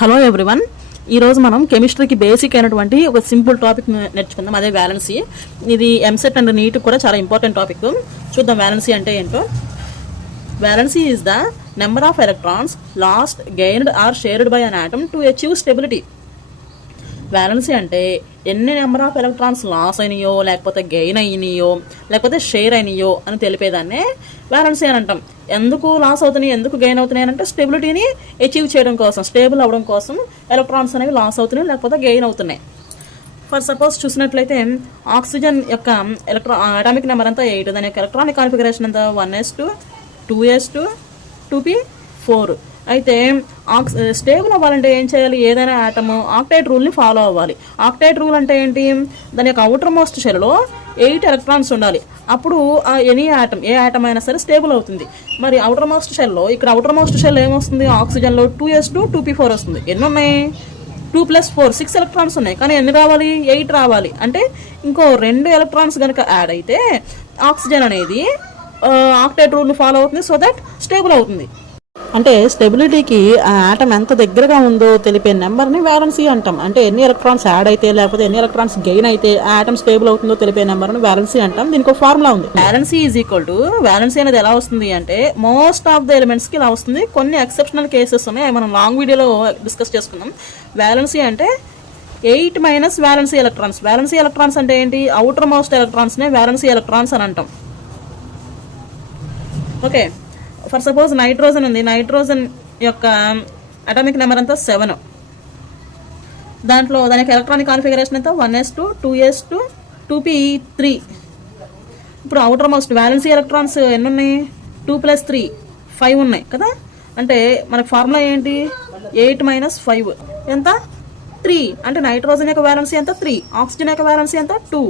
Hello everyone, ఈరోజు మనం కెమిస్ట్రీకి basic అయినటువంటి ఒక సింపుల్ టాపిక్ నేర్చుకుందాం. అదే వ్యాలెన్సీ. ఇది ఎంసెట్ అండ్ నీట్ కూడా చాలా ఇంపార్టెంట్ టాపిక్. చూద్దాం వ్యాలెన్సీ అంటే ఏంటో. Valency is the number of electrons lost, gained or shared by an atom to achieve stability. Valency అంటే ఎన్ని నెంబర్ ఆఫ్ ఎలక్ట్రాన్స్ లాస్ అయినాయో, లేకపోతే గెయిన్ అయినాయో, లేకపోతే షేర్ అయినాయో అని తెలిపేదాన్నే వ్యాలెన్సీ అని అంటాం. ఎందుకు లాస్ అవుతున్నాయి, ఎందుకు గెయిన్ అవుతున్నాయి అంటే స్టెబిలిటీని అచీవ్ చేయడం కోసం, స్టేబుల్ అవ్వడం కోసం ఎలక్ట్రాన్స్ అనేవి లాస్ అవుతున్నాయి లేకపోతే గెయిన్ అవుతున్నాయి. ఫర్ సపోజ్ చూసినట్లయితే ఆక్సిజన్ యొక్క అటామిక్ నెంబర్ అంతా 8, దాని యొక్క ఎలక్ట్రానిక్ కాన్ఫిగరేషన్ అంతా 1s2, 2s2, 2p4. అయితే స్టేబుల్ అవ్వాలంటే ఏం చేయాలి? ఏదైనా ఆటమ్ ఆక్టైడ్ రూల్ని ఫాలో అవ్వాలి. ఆక్టైడ్ రూల్ అంటే ఏంటి? దాని యొక్క అవుటర్ మోస్ట్ షెల్లో 8 ఎలక్ట్రాన్స్ ఉండాలి. అప్పుడు ఎనీ ఆటమ్, ఏ ఆటమ్ అయినా సరే స్టేబుల్ అవుతుంది. మరి అవుటర్ మోస్ట్ షెల్లో, ఇక్కడ అవుటర్ మోస్ట్ షెల్ ఏమొస్తుంది? ఆక్సిజన్లో 2s2, 2p4 వస్తుంది. ఎన్ని ఉన్నాయి? 2 + 4 6 ఎలక్ట్రాన్స్ ఉన్నాయి. కానీ ఎన్ని రావాలి? 8 రావాలి. అంటే ఇంకో 2 ఎలక్ట్రాన్స్ కనుక యాడ్ అయితే ఆక్సిజన్ అనేది ఆక్టైడ్ రూల్ని ఫాలో అవుతుంది. సో దట్ స్టేబుల్ అవుతుంది. అంటే స్టెబిలిటీకి ఆ ఆటమ్ ఎంత దగ్గరగా ఉందో తెలిపే నెంబర్ని వ్యాలెన్సీ అంటాం. అంటే ఎన్ని ఎలక్ట్రాన్స్ యాడ్ అయితే లేకపోతే ఎన్ని ఎలక్ట్రాన్స్ గెయిన్ అయితే ఆ ఆటమ్ స్టేబుల్ అవుతుందో తెలిపే నెంబర్ని వ్యాలెన్సీ అంటాం. దీనికి ఒక ఫార్ములా ఉంది. Valency is equal to, valency అనేది ఎలా వస్తుంది అంటే మోస్ట్ ఆఫ్ ద ఎలిమెంట్స్కి ఇలా వస్తుంది. కొన్ని ఎక్సెప్షనల్ కేసెస్ ఉన్నాయి, అవి మనం లాంగ్ వీడియోలో డిస్కస్ చేసుకుందాం. వ్యాలెన్సీ అంటే 8 minus valency electrons. Valency electrons అంటే ఏంటి? అవుటర్ మోస్ట్ ఎలక్ట్రాన్స్నే వ్యాలెన్సీ ఎలక్ట్రాన్స్ అని అంటాం. ఓకే, ఫర్ సపోజ్ నైట్రోజన్ ఉంది. నైట్రోజన్ యొక్క అటామిక్ నెంబర్ అంతా 7. దాంట్లో దాని యొక్క ఎలక్ట్రానిక్ కాన్ఫిగరేషన్ అంతా 1s2, 2s2, 2p3. ఇప్పుడు అవుటర్ మోస్ట్ వ్యాలెన్సీ ఎలక్ట్రాన్స్ ఎన్ని ఉన్నాయి? 2 + 3 5 ఉన్నాయి కదా. అంటే మనకు ఫార్ములా ఏంటి? 8 - 5 ఎంత? 3. అంటే నైట్రోజన్ యొక్క వ్యాలెన్సీ ఎంత? 3. ఆక్సిజన్ యొక్క వ్యాలెన్సీ ఎంత? 2.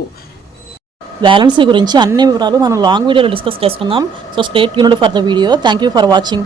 వ్యాలెన్సీ గురించి అన్ని వివరాలు మనం లాంగ్ వీడియోలో డిస్కస్ చేసుకుందాం. So stay tuned for the video. Thank you for watching.